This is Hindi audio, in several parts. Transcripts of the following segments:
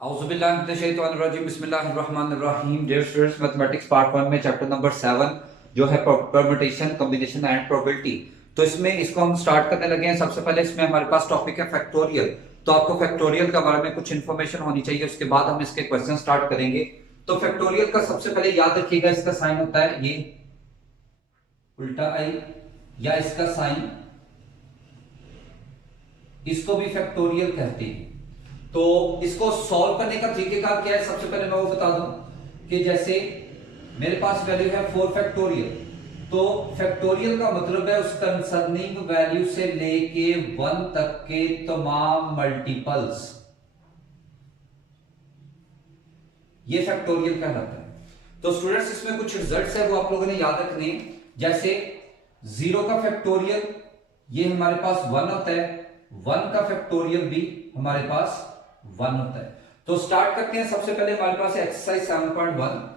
बिस्मिल्लाहिर्रहमानिर्रहीम। डियर स्टूडेंट्स, मैथमेटिक्स पार्ट 1 में चैप्टर नंबर 7 जो है परम्यूटेशन, कॉम्बिनेशन एंड प्रोबेबिलिटी। तो इसमें इसको हम स्टार्ट करने लगे हैं। सबसे पहले इसमें हमारे पास टॉपिक है फैक्टोरियल। तो आपको फैक्टोरियल के बारे में कुछ इन्फॉर्मेशन होनी चाहिए, उसके बाद हम इसके क्वेश्चन स्टार्ट करेंगे। तो फैक्टोरियल का सबसे पहले याद रखिएगा, इसका साइन होता है ये उल्टा आई, या इसका साइन, इसको भी फैक्टोरियल कहते हैं। तो इसको सॉल्व करने का तरीकेकार क्या है, सबसे पहले मैं वो बता दूं कि जैसे मेरे पास वैल्यू है 4 फैक्टोरियल, तो फैक्टोरियल का मतलब है उस कंसर्निंग वैल्यू से लेके 1 तक के तमाम मल्टीपल्स, ये फैक्टोरियल कहलाता है। तो स्टूडेंट्स, इसमें कुछ रिजल्ट्स है वो आप लोगों ने याद रखने। जैसे 0 का फैक्टोरियल ये हमारे पास 1 होता है, 1 का फैक्टोरियल भी हमारे पास 1 होता है। तो स्टार्ट करते हैं। सबसे पहले हमारे पास एक्सरसाइज 7.1।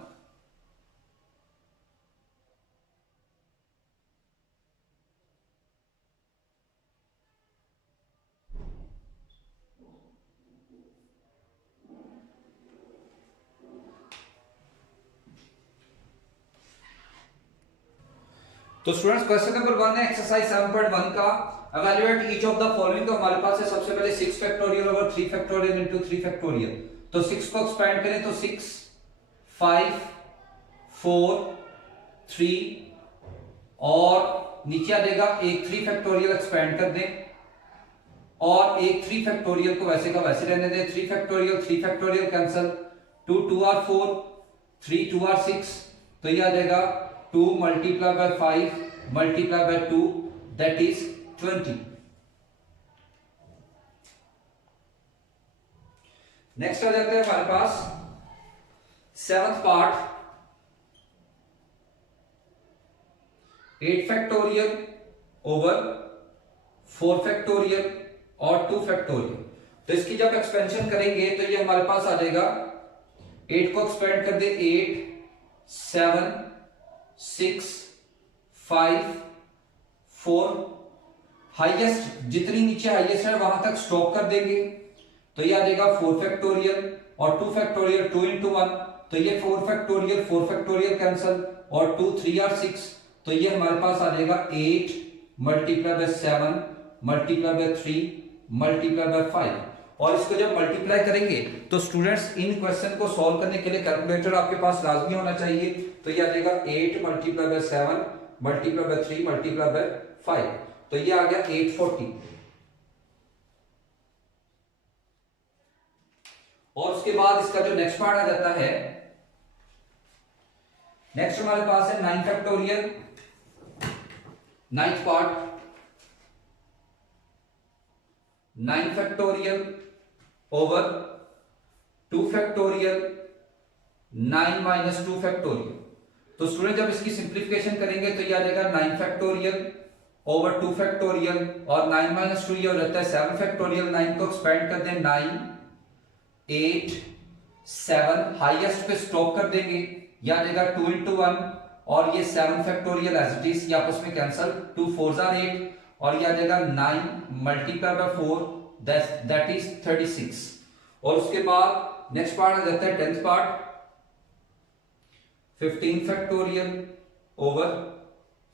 तो स्टूडेंट्स, क्वेश्चन नंबर 1 है एक्सरसाइज 7.1 का, evaluate each of the following. तो हमारे पास है सबसे पहले 6 factorial over 3 factorial into 3 factorial. तो 6 को एक्सपेंड करें तो 6 5 4 3 और नीचे आ जाएगा एक 3 फैक्टोरियल एक्सपेंड कर दें और एक 3 फैक्टोरियल को वैसे का वैसे रहने दें। 3 फैक्टोरियल कैंसिल, 2 2 आर 4, 3 2 आर 6, तो ये आ जाएगा 2 multiply by 5 multiply by 2 that is 20। Next आ जाता है हमारे पास 7th part, 8 factorial over 4 factorial और 2 फैक्टोरियल। तो इसकी जब एक्सपेंशन करेंगे तो ये हमारे पास आ जाएगा, 8 को एक्सपेंड कर दे 8 7 6 5 4, हाईएस्ट जितनी नीचे हाईएस्ट है वहां तक स्टॉप कर देंगे। तो ये आ जाएगा 4 फैक्टोरियल और 2 फैक्टोरियल 2 इंटू 1, तो ये 4 फैक्टोरियल कैंसिल और 2 3 आर 6, तो ये हमारे पास आ जाएगा 8 multiply by 7 multiply by 3 multiply by 5। और इसको जब मल्टीप्लाई करेंगे तो स्टूडेंट्स, इन क्वेश्चन को सॉल्व करने के लिए कैलकुलेटर आपके पास लाजमी होना चाहिए। तो ये आ जाएगा 8 multiply by 7 multiply by 3 multiply by 5, तो ये आ गया 840। और उसके बाद इसका जो नेक्स्ट पार्ट आ जाता है, नेक्स्ट हमारे पास है 9 factorial, 9th part, 9 factorial over 2 factorial 9 minus 2 factorial. तो स्टूडेंट, जब इसकी सिंप्लीफिकेशन करेंगे तो ये आ जाएगा 9 फैक्टोरियल ओवर 2 फैक्टोरियल और 9 माइनस 2 ये हो जाता है 7 फैक्टोरियल। 9 को एक्सपेंड कर दें, 9 8 7, हाईएस्ट पे स्टॉप कर देंगे, ये आ जाएगा 2 इंटू 1 और ये 7 फैक्टोरियल एज इट इज, ये आपस में कैंसिल, 2 4 आर 8 और ये आ जाएगा 9 मल्टीप्लाई बाय 4 दैट इज 36। और उसके बाद नेक्स्ट पार्ट आ जाता है 10th part, 15 factorial over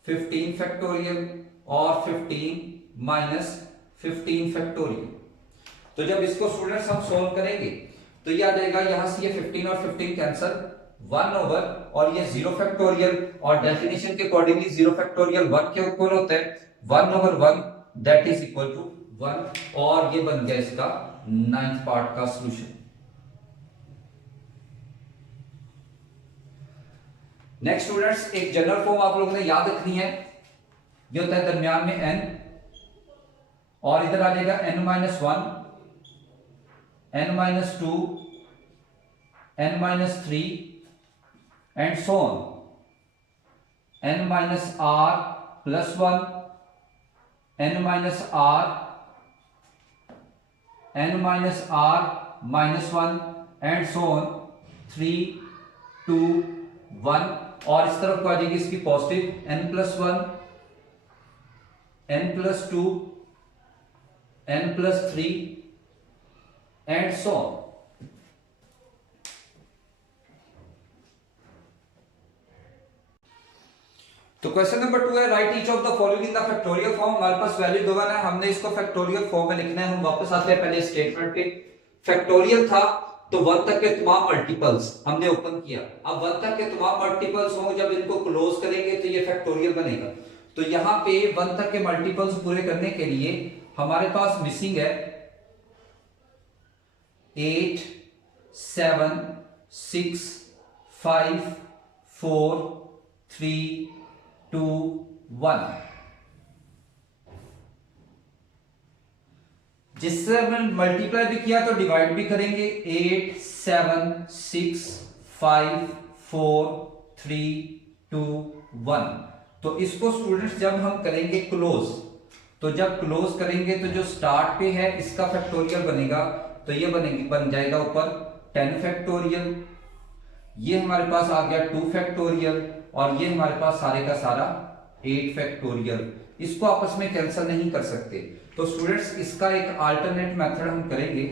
15 factorial और 15 माइनस 15 फैक्टोरियल। तो जब इसको स्टूडेंट्स हम सोल्व करेंगे तो ये आ जाएगा, यहां से ये 15 और 15 कैंसिल, 1 ओवर और ये 0 फैक्टोरियल, और डेफिनेशन के अकॉर्डिंगली 0 फैक्टोरियल 1 के इक्वल होता है, 1 over 1 that is equal to 1, और ये बन गया इसका 9th पार्ट का सॉल्यूशन। नेक्स्ट स्टूडेंट्स, एक जनरल फॉर्म आप लोगों ने याद रखनी है, ये होता है दरमियान में n और इधर आ जाएगा n minus 1 n minus 2 n minus 3 and so on, n minus r plus 1 n minus r n minus r minus 1 and so on, 3 2 1, और इस तरफ को आ जाएगी इसकी positive n plus 1 n plus 2 n plus 3 and so on. तो क्वेश्चन नंबर 2 है right each of the following in the factorial form. हमारे पास वैल्यू गिवन है, हमने इसको फैक्टोरियल फॉर्म में लिखना है। हम वापस आते हैं पहले स्टेटमेंट पे। फैक्टोरियल था तो 1 तक के तमाम मल्टीपल्स हमने ओपन किया। अब 1 तक के तमाम मल्टीपल्स हों, जब इनको क्लोज करेंगे तो ये फैक्टोरियल बनेगा। तो यहां पे 1 तक के मल्टीपल्स पूरे करने के लिए हमारे पास मिसिंग है 8 7 6 5 4 3 2 1। जिससे हमने मल्टीप्लाई भी किया तो डिवाइड भी करेंगे। 8 7 6 5 4 3 2 1। तो इसको स्टूडेंट्स जब हम करेंगे क्लोज, तो जब क्लोज करेंगे तो जो स्टार्ट पे है इसका फैक्टोरियल बनेगा, तो ये बन जाएगा ऊपर 10 फैक्टोरियल। ये हमारे पास आ गया 2 फैक्टोरियल और ये हमारे पास सारे का सारा 8 फैक्टोरियल। इसको आपस में कैंसिल नहीं कर सकते। तो स्टूडेंट्स इसका एक अल्टरनेट मेथड हम करेंगे।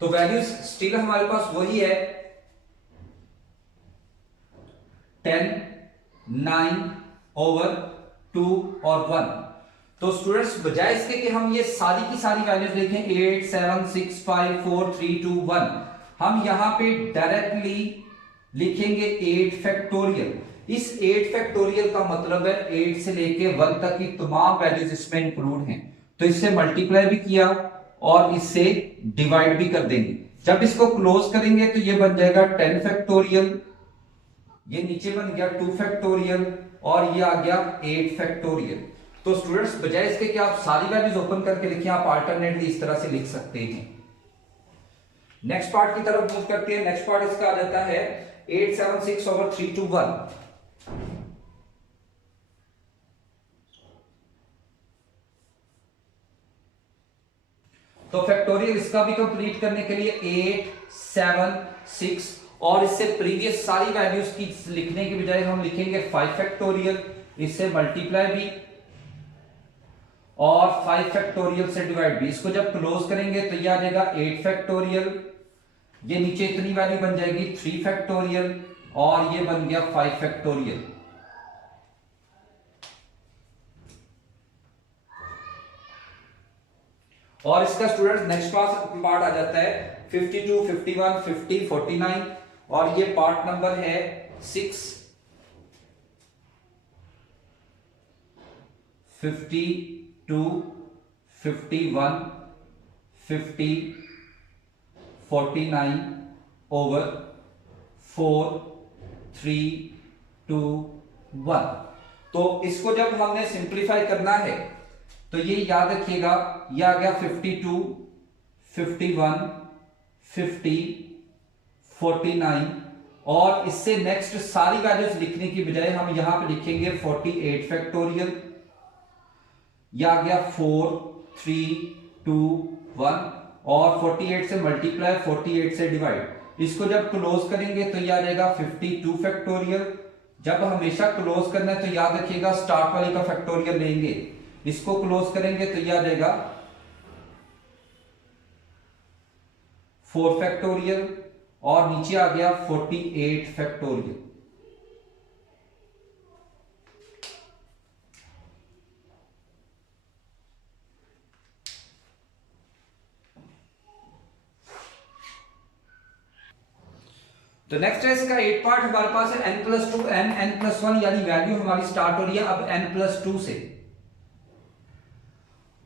तो वैल्यूज स्टिल हमारे पास वही है 10 9 ओवर 2 और 1। तो स्टूडेंट्स बजाय इसके कि हम ये सारी की सारी वैल्यूज लिखें 8 7 6 5 4 3 2 1, हम यहां पे डायरेक्टली लिखेंगे 8 फैक्टोरियल। इस 8 फैक्टोरियल का मतलब है 8 से लेके 1 तक की तमाम वैल्यूज इसमें इंक्लूड हैं। तो इससे मल्टीप्लाई भी किया और इससे डिवाइड भी कर देंगे। जब इसको क्लोज करेंगे तो ये बन जाएगा 10 फैक्टोरियल, ये नीचे बन गया 2 फैक्टोरियल और ये आ गया 8 फैक्टोरियल। तो स्टूडेंट्स बजाय इसके कि आप सारी वैल्यूज ओपन करके लिखें, आप अल्टरनेटली इस तरह से लिख सकते हैं। नेक्स्ट पार्ट की तरफ मूव करते हैं। नेक्स्ट पार्ट इसका आ जाता है 8 7 6 ओवर 3 2 1। तो फैक्टोरियल इसका भी कंप्लीट करने के लिए 8 7 6 और इससे प्रीवियस सारी वैल्यूज की लिखने की बजाय हम लिखेंगे 5 फैक्टोरियल। इससे मल्टीप्लाई भी और 5 फैक्टोरियल से डिवाइड भी। इसको जब क्लोज करेंगे तो ये आ जाएगा 8 फैक्टोरियल, ये नीचे इतनी वैल्यू बन जाएगी 3 फैक्टोरियल और ये बन गया 5 फैक्टोरियल। और इसका स्टूडेंट नेक्स्ट पार्ट आ जाता है 52 51 50 49 और ये पार्ट नंबर है 6 52 51 50 49 ओवर 4 3 2 1। तो इसको जब हमने सिंप्लीफाई करना है तो ये याद रखिएगा, ये आ गया 52 51 50 49 और इससे नेक्स्ट सारी वैल्यूज लिखने की बजाय हम यहां पे लिखेंगे 48 फैक्टोरियल। यह आ गया 4 3 2 1 और 48 से मल्टीप्लाई 48 से डिवाइड। इसको जब क्लोज करेंगे तो यह आ जाएगा 52 फैक्टोरियल। जब हमेशा क्लोज करना है तो याद रखिएगा स्टार्ट वाले का फैक्टोरियल लेंगे। इसको क्लोज करेंगे तो यह आ जाएगा 4 फैक्टोरियल और नीचे आ गया 48 फैक्टोरियल। तो नेक्स्ट है इसका 8 पार्ट हमारे पास है n+2 n+1, यानी वैल्यू हमारी स्टार्ट हो रही है अब n+2 से।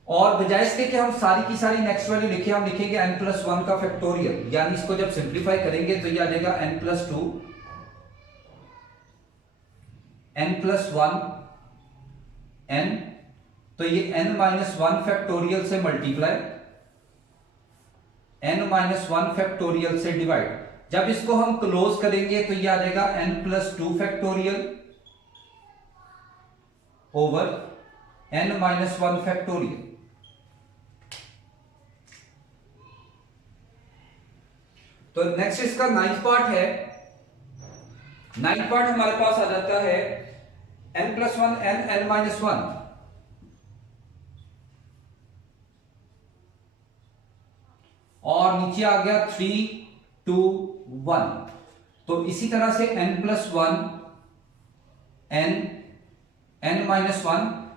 और बजाय इसके कि हम सारी की सारी नेक्स्ट वैल्यू लिखे, हम लिखेंगे n+1 का फैक्टोरियल। यानी इसको जब सिंप्लीफाई करेंगे तो ये आ जाएगा n+2 n+1 n, तो ये n-1 फैक्टोरियल से मल्टीप्लाई n-1 फैक्टोरियल से डिवाइड। जब इसको हम क्लोज करेंगे तो ये आ जाएगा n+2 factorial over n-1 factorial. तो नेक्स्ट इसका 9th पार्ट है। 9th पार्ट हमारे पास आ जाता है n+1 n n-1। और नीचे आ गया 3 2 1। तो इसी तरह से n+1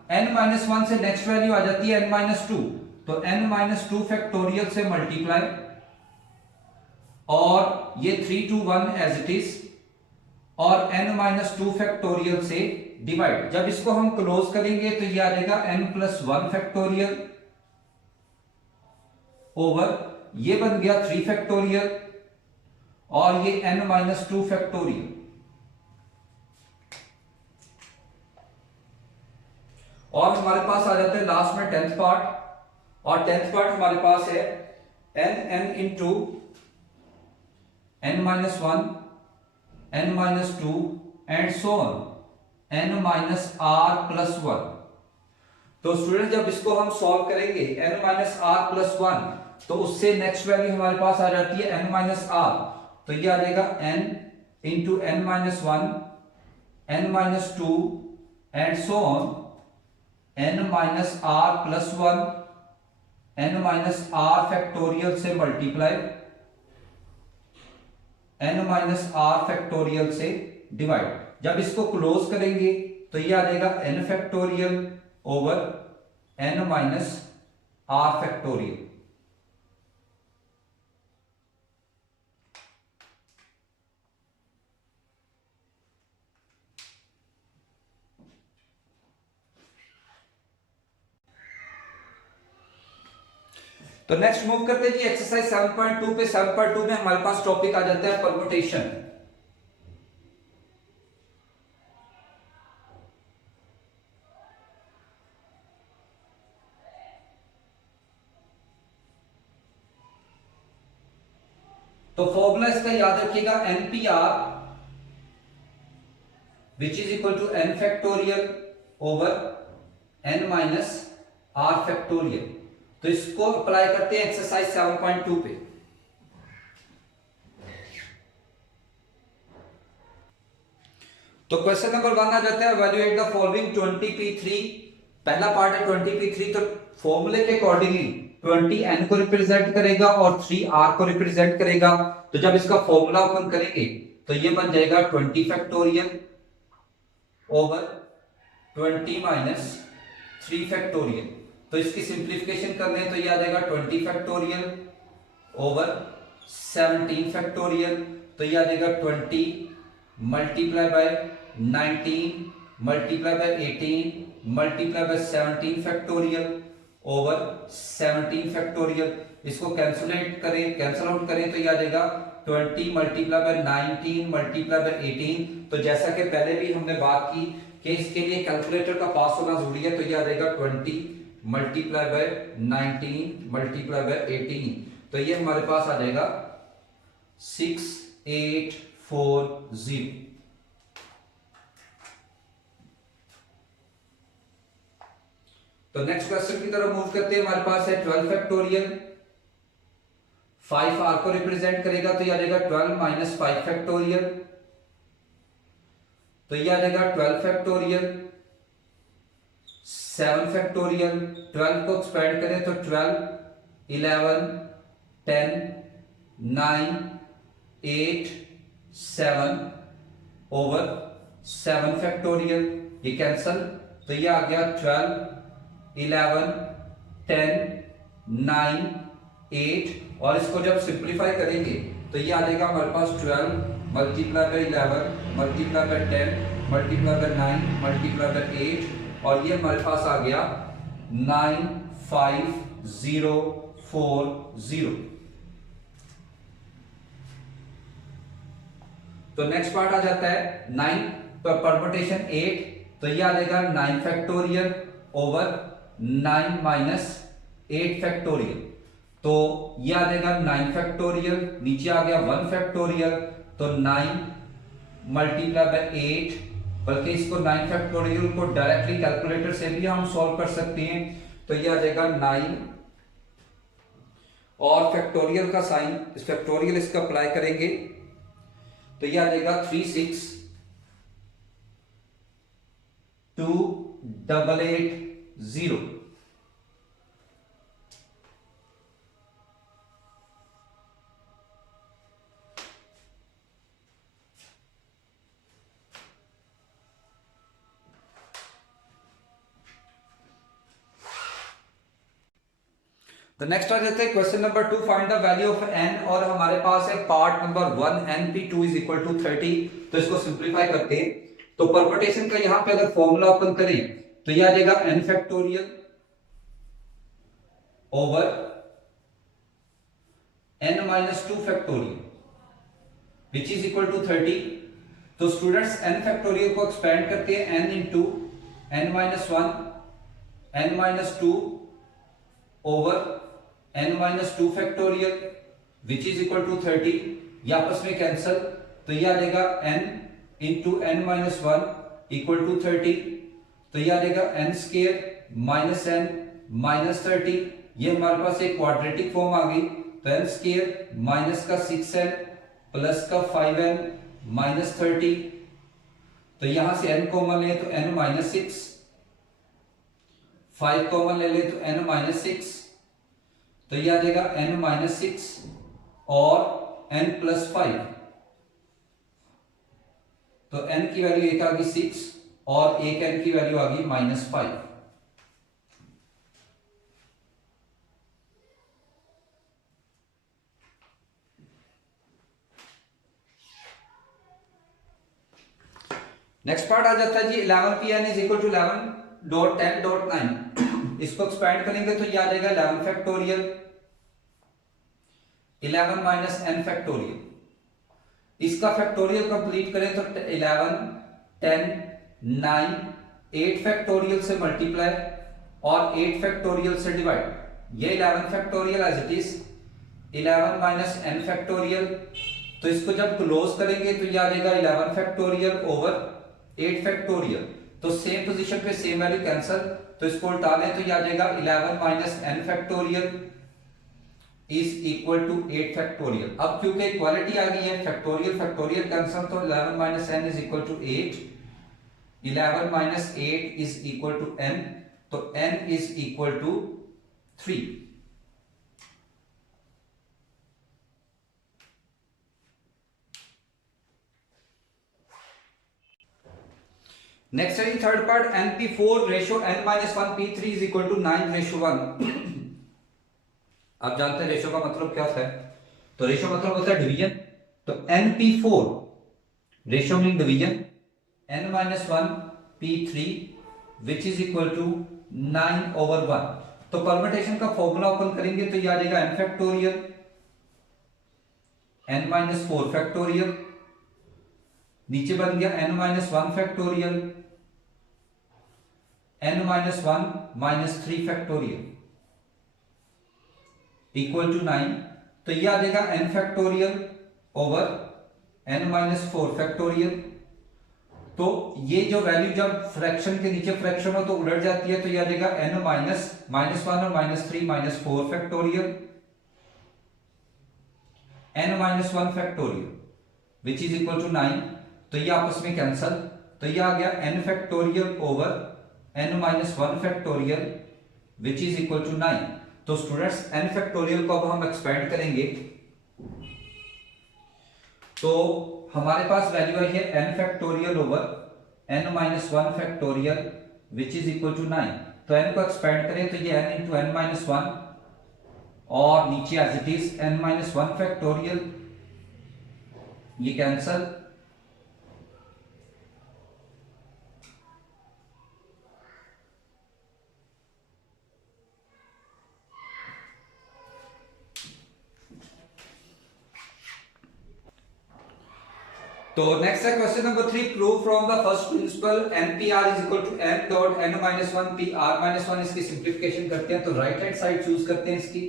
n-1 से नेक्स्ट वैल्यू आ जाती है n-2। तो n-2 फैक्टोरियल से मल्टीप्लाई और ये 3 2 1 एज इट इज और n-2 फैक्टोरियल से डिवाइड। जब इसको हम क्लोज करेंगे तो ये आ जाएगा n+1 फैक्टोरियल ओवर ये बन गया 3 फैक्टोरियल और ये n-2 फैक्टोरियल। और हमारे पास आ जाते हैं लास्ट में 10th पार्ट, और 10th पार्ट हमारे पास है n into n-1 n-2 and so on n-r+1। तो स्टूडेंट जब इसको हम सॉल्व करेंगे n-r+1 तो उससे नेक्स्ट वैल्यू हमारे पास आ जाती है n-r। तो ये आ जाएगा n into n-1 n-2 and so on n-r+1 n-r factorial से मल्टीप्लाई n-r फैक्टोरियल से डिवाइड। जब इसको क्लोज करेंगे तो ये आ जाएगा n factorial over n-r factorial. तो नेक्स्ट मूव करते हैं जी एक्सरसाइज 7.2 पे। 7.2 में हमारे पास टॉपिक आ जाता है परमुटेशन। तो फॉर्मूला इसका याद रखिएगा NPR which is equal to n factorial over n-r factorial. तो इसको अप्लाई करते हैं एक्सरसाइज 7.2 पे। तो क्वेश्चन नंबर 1 आ जाता है इवैल्यूएट द फॉलोइंग 20p3। पहला पार्ट है 20p3। तो फॉर्मूले के अकॉर्डिंगली 20n को रिप्रेजेंट करेगा और 3r को रिप्रेजेंट करेगा। तो जब इसका फॉर्मूला ओपन करेंगे तो ये बन जाएगा 20 फैक्टोरियल ओवर 20 - 3 फैक्टोरियल। तो इसकी सिंप्लीफिकेशन कर लें तो ये आ जाएगा 20 फैक्टोरियल ओवर 17 फैक्टोरियल। तो ये आ जाएगा 20 multiply by 19 multiply by 18 multiply by 17 factorial over 17 factorial. इसको कैंसल आउट करें तो ये आ जाएगा 20 मल्टीप्लाई बाय 19 मल्टीप्लाई बाय 18। तो जैसा कि पहले भी हमने बात की कि इसके लिए कैलकुलेटर का पास होना जरूरी है। तो ये आ जाएगा 20 मल्टीप्लाई बाय 19 मल्टीप्लाई बाय 18। तो ये हमारे पास आ जाएगा 6840। तो नेक्स्ट क्वेश्चन की तरफ मूव करते हैं। हमारे पास है 12 फैक्टोरियल 5r को रिप्रेजेंट करेगा। तो ये आ जाएगा 12 - 5 फैक्टोरियल। तो ये आ जाएगा 12 फैक्टोरियल 7 फैक्टोरियल। 12 को एक्सपेंड करें तो 12 11 10 9 8 7 ओवर 7 फैक्टोरियल। ये कैंसल। तो ये आ गया 12 11 10 9 8 और इसको जब सिंप्लीफाई करेंगे तो ये आ जाएगा हमारे पास 12 multiply by 11 multiply by 10 multiply by 9 multiply by 8 और ये हमारे पास आ गया 95040। तो नेक्स्ट पार्ट आ जाता है 9 परमुटेशन 8। तो ये आ जाएगा 9 फैक्टोरियल ओवर 9 - 8 फैक्टोरियल। तो ये आ जाएगा 9 फैक्टोरियल नीचे आ गया 1 फैक्टोरियल। तो 9 मल्टीप्लाई बाय 8 बल्कि इसको 9 फैक्टोरियल को डायरेक्टली कैलकुलेटर से भी हम सॉल्व कर सकते हैं। तो ये आ जाएगा 9 और फैक्टोरियल का साइन इस फैक्टोरियल इसका अप्लाई करेंगे तो ये आ जाएगा 362880। तो नेक्स्ट आ जाते हैं question number 2, find the value of n, और हमारे पास है part number 1 np2 is equal to 30। तो इसको सिंप्लीफाई करते हैं। तो परम्यूटेशन का यहां पे अगर फॉर्मूला ओपन करें तो यह आ जाएगा n factorial over n minus 2 factorial which is equal to 30। तो स्टूडेंट्स n फैक्टोरियल को एक्सपेंड करते हैं n into n minus 1 n minus 2 over n minus 2 factorial which is equal to 30। ये आपस में कैंसल, तो ये आ जाएगा n into n minus 1 equal to 30। तो ये आ जाएगा n square minus n minus 30। ये हमारे पास एक क्वाड्रेटिक फॉर्म आ गई। तो n स्क्वायर माइनस का 6n प्लस का 5n माइनस 30। तो यहां से n कॉमन ले तो n माइनस 6, 5 कॉमन ले ले तो n माइनस 6। तो यह आ जाएगा n माइनस 6 और n प्लस 5। तो n की वैल्यू एक आ गई 6 और एक n की वैल्यू आ गई माइनस 5। नेक्स्ट पार्ट आ जाता है जी 11pn इज इक्वल टू 11.10.9। इसको एक्सपेंड करेंगे तो ये आ जाएगा 11 फैक्टोरियल 11 माइनस n फैक्टोरियल। इसका फैक्टोरियल कंप्लीट करें तो 11 10 9 8 फैक्टोरियल से मल्टीप्लाई और 8 फैक्टोरियल से डिवाइड। ये 11 factorial as it is 11 minus n factorial. तो इसको जब क्लोज करेंगे तो ये आ जाएगा 11 फैक्टोरियल ओवर 8 फैक्टोरियल। तो सेम पोजीशन पे सेम वैल्यू कैंसल, तो इसको उल्टा लें तो ये आ जाएगा 11 minus n factorial is equal to 8 factorial. अब क्योंकि इक्वालिटी आ गई है, फैक्टोरियल फैक्टोरियल कैंसल, तो 11 minus n is equal to 8, 11 minus 8 is equal to n। तो n is equal to 3। Next है third part np4 ratio n minus 1 p3 is equal to 9 ratio 1। आप जानते हैं रेशियो का मतलब क्या होता है? तो रेशियो मतलब होता है डिवीजन। तो np4 ratio mean division n minus 1 p3 which is equal to 9 over 1। तो परम्यूटेशन का फॉर्मूला ओपन करेंगे तो यह आ जाएगा n factorial n minus 4 factorial, नीचे बन गया n minus 1 factorial n minus 1 minus 3 factorial equal to 9। तो यह आ जाएगा n factorial over n minus 4 factorial. तो ये जो वैल्यू जब फ्रैक्शन के नीचे फ्रैक्शन हो तो उलट जाती है, तो यह आ जाएगा n माइनस 1 और minus 3 minus 4 factorial n minus 1 factorial which is equal to 9। तो ये आपस में कैंसल, तो ये आ गया n factorial over n minus 1 factorial which is equal to 9। तो स्टूडेंट्स n फैक्टोरियल को अब हम एक्सपेंड करेंगे तो हमारे पास वैल्यू आई है n factorial over n minus 1 factorial which is equal to 9। तो n को एक्सपेंड करें तो ये n इंटू n माइनस 1 और नीचे as it is n minus 1 factorial, ये कैंसल। तो नेक्स्ट है question number 3, prove from the first principle npr is equal to m dot n minus 1 pr minus 1। इसकी सिंप्लीफिकेशन करते हैं तो राइट हैंड साइड चूज करते हैं। इसकी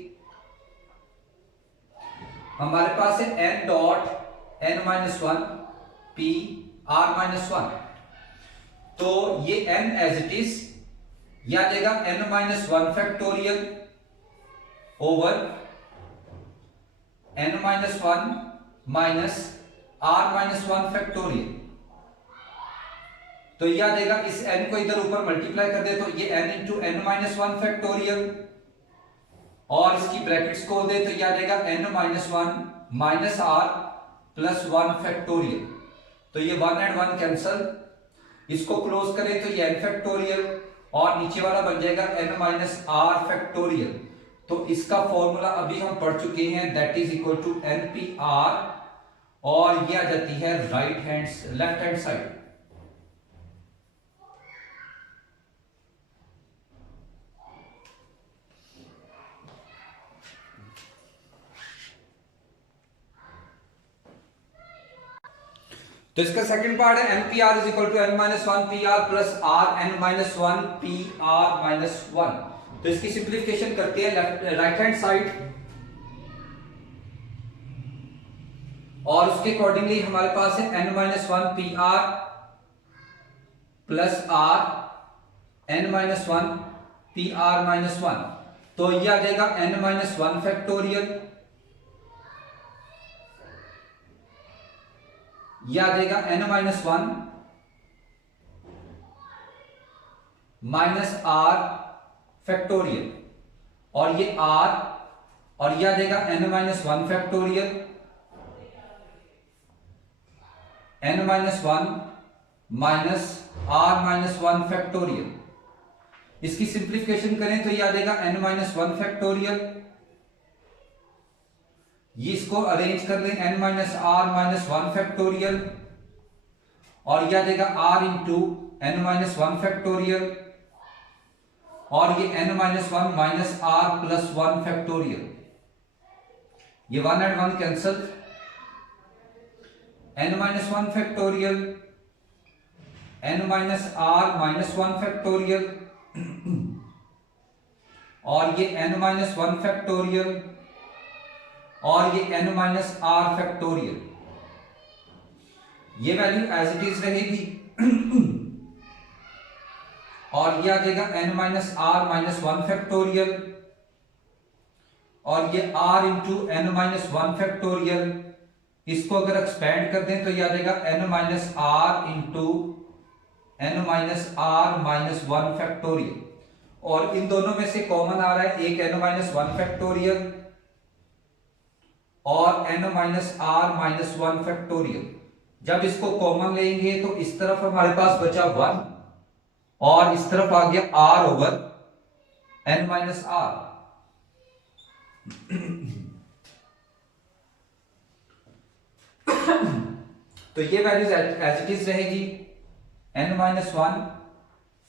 हमारे पास है n dot n minus 1 pr minus 1। तो ये n एज इट इज या देगा n minus 1 factorial over n minus 1 minus r minus 1 factorial. तो यह देगा इस n को इधर ऊपर मल्टीप्लाई कर दे तो ये n into n minus 1 factorial और इसकी ब्रैकेट्स खोल दे तो यह देगा n minus 1 minus r plus 1 factorial. तो ये 1 एंड 1 कैंसल, इसको क्लोज करें तो ये n फैक्टोरियल और नीचे वाला बन जाएगा n माइनस r फैक्टोरियल। तो इसका फॉर्मूला अभी हम पढ़ चुके हैं, that is equal to NPR, और ये आ जाती है लेफ्ट हैंड साइड। तो इसका सेकंड पार्ट है NPR is equal to n-1 PR plus R n-1 PR -1। तो इसकी सिंप्लीफिकेशन करते हैं राइट हैंड साइड, और उसके अकॉर्डिंगली हमारे पास है n-1 PR plus R n-1 PR -1। तो ये आ जाएगा n-1 फैक्टोरियल, ये आ जाएगा n-1 माइनस R फैक्टोरियल, और ये R, और ये आ जाएगा n-1 factorial, n-1 minus R-1 factorial. इसकी सिंप्लीफिकेशन करें तो ये आ जाएगा n-1 फैक्टोरियल, ये इसको अरेंज कर लें n-R-1 फैक्टोरियल, और ये आ जाएगा R इंटू n-1 फैक्टोरियल, और ये n-1 minus R plus 1 factorial. ये 1 and 1 cancel, n-1 factorial, n-R-1 factorial, और ये n-1 फैक्टोरियल, और ये n-R फैक्टोरियल। ये वैल्यू एज इट इज रहेगी, और ये आ जाएगा n-R-1 फैक्टोरियल, और ये R इंटू n-1 फैक्टोरियल। इसको अगर एक्सपेंड कर दें तो ये आ जाएगा n-R इंटू n-R-1 फैक्टोरियल, और इन दोनों में से कॉमन आ रहा है एक n-1 फैक्टोरियल और n-R-1 फैक्टोरियल। जब इसको कॉमन लेंगे तो इस तरफ हमारे पास बचा 1, और इस तरफ आ गया R ओवर n-R। तो ये वैल्यूज एज इट इज रहेगी n-1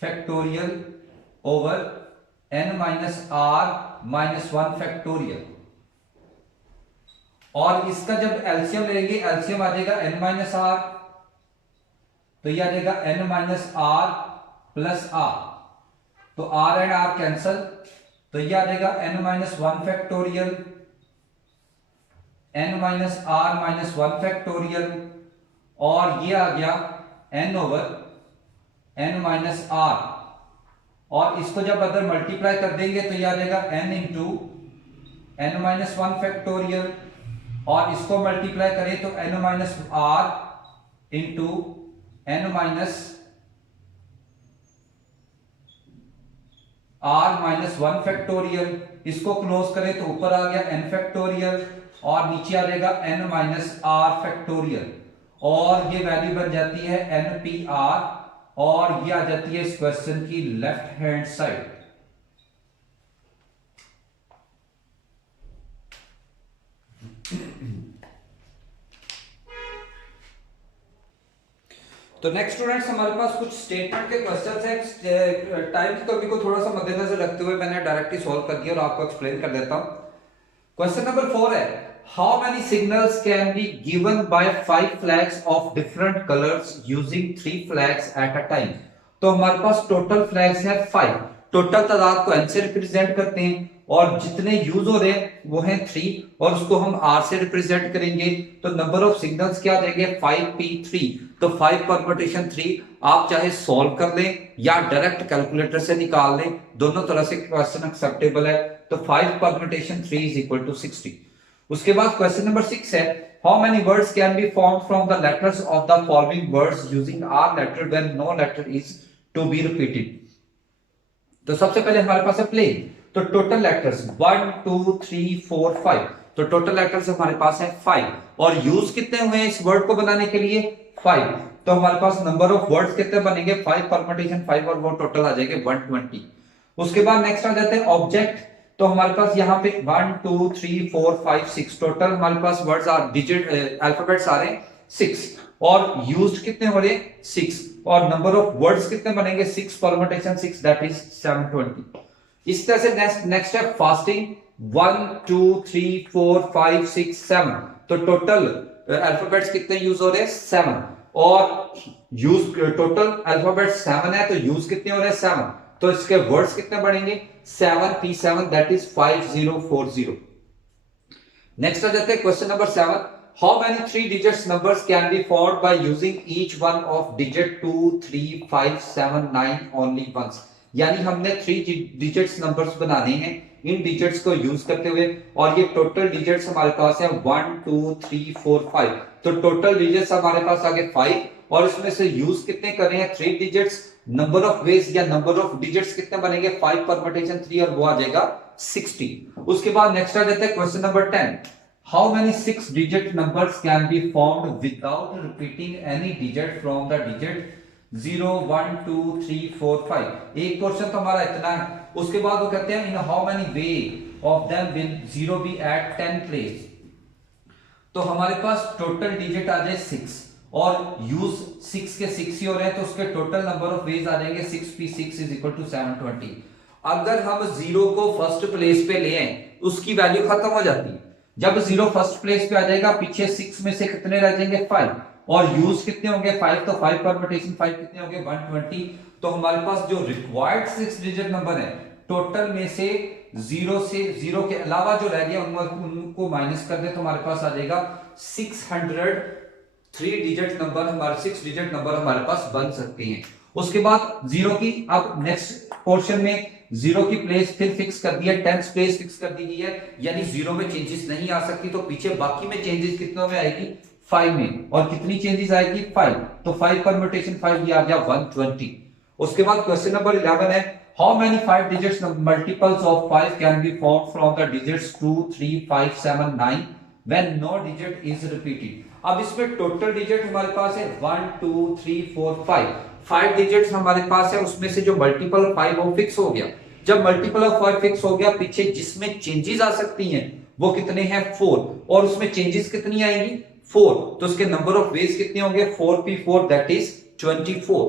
factorial over n-R-1 factorial, और इसका जब एलसीएम लेंगे, एलसीएम आ जाएगा n-R, तो ये आ जाएगा n-R प्लस R, तो R एंड R कैंसल, तो ये आ जाएगा n-1 फैक्टोरियल, n-R-1 फैक्टोरियल, और ये आ गया n ओवर n-R, और इसको जब अगर मल्टीप्लाई कर देंगे तो ये आ जाएगा n इंटू n-1 फैक्टोरियल, और इसको मल्टीप्लाई करें तो n-R इंटू n-R-1 फैक्टोरियल। इसको क्लोज करें तो ऊपर आ गया n फैक्टोरियल, और नीचे आ जाएगा n-R फैक्टोरियल, और ये वैल्यू बन जाती है NPR, और ये आ जाती है इस क्वेश्चन की लेफ्ट हैंड साइड। तो नेक्स्ट स्टूडेंट्स, हमारे पास कुछ स्टेटमेंट के क्वेश्चंस हैं। टाइम की कमी को थोड़ा सा मद्देनजर रखते हुए मैंने डायरेक्टली सॉल्व कर दिया और आपको एक्सप्लेन कर देता हूं। क्वेश्चन नंबर 4 है, how many signals can be given by 5 flags of different colours using 3 flags at a time. तो हमारे पास टोटल फ्लैग्स है 5, टोटल तादाद को n से रिप्रेजेंट करते हैं, और जितने यूज हो रहे हैं वो हैं 3, और उसको हम R से रिप्रेजेंट करेंगे, तो नंबर ऑफ सिग्नल्स क्या देंगे 5p3। तो 5 परम्यूटेशन 3 आप चाहे सॉल्व कर लें या डायरेक्ट कैलकुलेटर से निकाल लें, दोनों तरह से क्वेश्चन एक्सेप्टेबल है। तो 5 परम्यूटेशन 3 इज इक्वल टू 60। उसके बाद क्वेश्चन नंबर 6 है, how many words can be formed from the letters of the following words using R letter when no letter is to be repeated. तो सबसे पहले हमारे पास है प्लेन, तो टोटल लेटर्स 1 2 3 4 5, तो टोटल लेटर्स हमारे पास है 5, और यूज कितने हुए हैं इस वर्ड को बनाने के लिए 5। तो हमारे पास नंबर ऑफ वर्ड्स कितने बनेंगे 5 परम्यूटेशन 5, और वो टोटल आ जाएंगे 120। उसके बाद नेक्स्ट आ जाते हैं ऑब्जेक्ट, तो हमारे पास यहाँ पे 1 2 3 4 5 6 टोटल हमारे पास वर्ड्स आर डिजिट अल्फाबेट्स आ रहे हैं 6 और यूज्ड कितने हो रहे हैं 6 और नंबर ऑफ वर्ड्स कितने बनेंगे 6 परम्यूटेशन 6 दैट इज 720। इस तरह से नेक्स्ट है फास्टिंग 1 2 3 4 5 6 7 तो टोटल अल्फाबेट्स कितने यूज हो रहे हैं 7 और यूज टोटल अल्फाबेट्स 7 है तो यूज कितने हो रहे हैं 7 तो इसके वर्ड्स कितने बढ़ेंगे 7 P7 दैट इज 5040। नेक्स्ट आ जाते हैं question number 7 how many 3 digits numbers can be formed by using each one of digit 2 3 5 7 9 only once. यानी हमने 3 डिजिट्स नंबर्स बनाने हैं इन डिजिट्स को यूज करते हुए और ये टोटल डिजिट्स हमारे पास है 1 2 3 4 5 तो टोटल डिजिट्स हमारे पास आगे 5 और इसमें से यूज कितने कर रहे हैं 3 डिजिट्स नंबर ऑफ वेज या नंबर ऑफ डिजिट्स कितने बनेंगे 5 परम्यूटेशन 3 और वो आ जाएगा 60। उसके बाद नेक्स्ट आ जाता है question number 10 how many 6 digit numbers can be formed without repeating any digit from the digit 0 1 2 3 4 5। एक क्वेश्चन तो हमारा इतना है। उसके बाद वो कहते हैं in how many way of them will 0 be at 10 place. तो हमारे पास टोटल डिजिट आ जाए 6 और यूज 6 के 6 ही हो रहे हैं तो उसके टोटल नंबर ऑफ वेज आ जाएंगे 6p6 इज इक्वल टू 720। अगर हम 0 को फर्स्ट प्लेस पे ले आए उसकी वैल्यू खत्म हो जाती है। जब 0 फर्स्ट प्लेस पे आ जाएगा पीछे 6 में से कितने रह जाएंगे 5 और यूज कितने होंगे 5 तो 5 परम्यूटेशन 5 कितने होंगे 120। तो हमारे पास जो रिक्वायर्ड 6 डिजिट नंबर है टोटल में से 0 के अलावा जो रह गया उनको माइनस कर दे तो हमारे पास आ जाएगा 603 डिजिट नंबर हमारे 6 डिजिट नंबर हमारे पास बन सकते हैं। उसके बाद 0 की अब नेक्स्ट पोर्शन में 0 की प्लेस फिर फिक्स कर दिया 10th प्लेस फिक्स कर दी गई है यानी 0 में चेंजेस नहीं आ सकती तो पीछे बाकी में चेंजेस कितनों में आएगी 5 में और कितनी चेंजेस आएगी 5 तो 5 परम्यूटेशन 5 ये आ गया 120। उसके बाद क्वेश्चन नंबर 11 है how many 5 digits multiples of 5 can be formed from the digits 2 3 5 7 9 when no digit is repeated. अब इसमें टोटल डिजिट हमारे पास है 1 2 3 4 5 डिजिट्स हमारे पास है उसमें से जो मल्टीपल 5 वो फिक्स हो गया। जब मल्टीपल ऑफ 5 फिक्स हो गया पीछे जिसमें चेंजेस आ सकती हैं वो कितने हैं 4 और उसमें चेंजेस कितनी आएंगी 4 तो उसके नंबर ऑफ वेज कितने होंगे 4p4 दैट इज 24।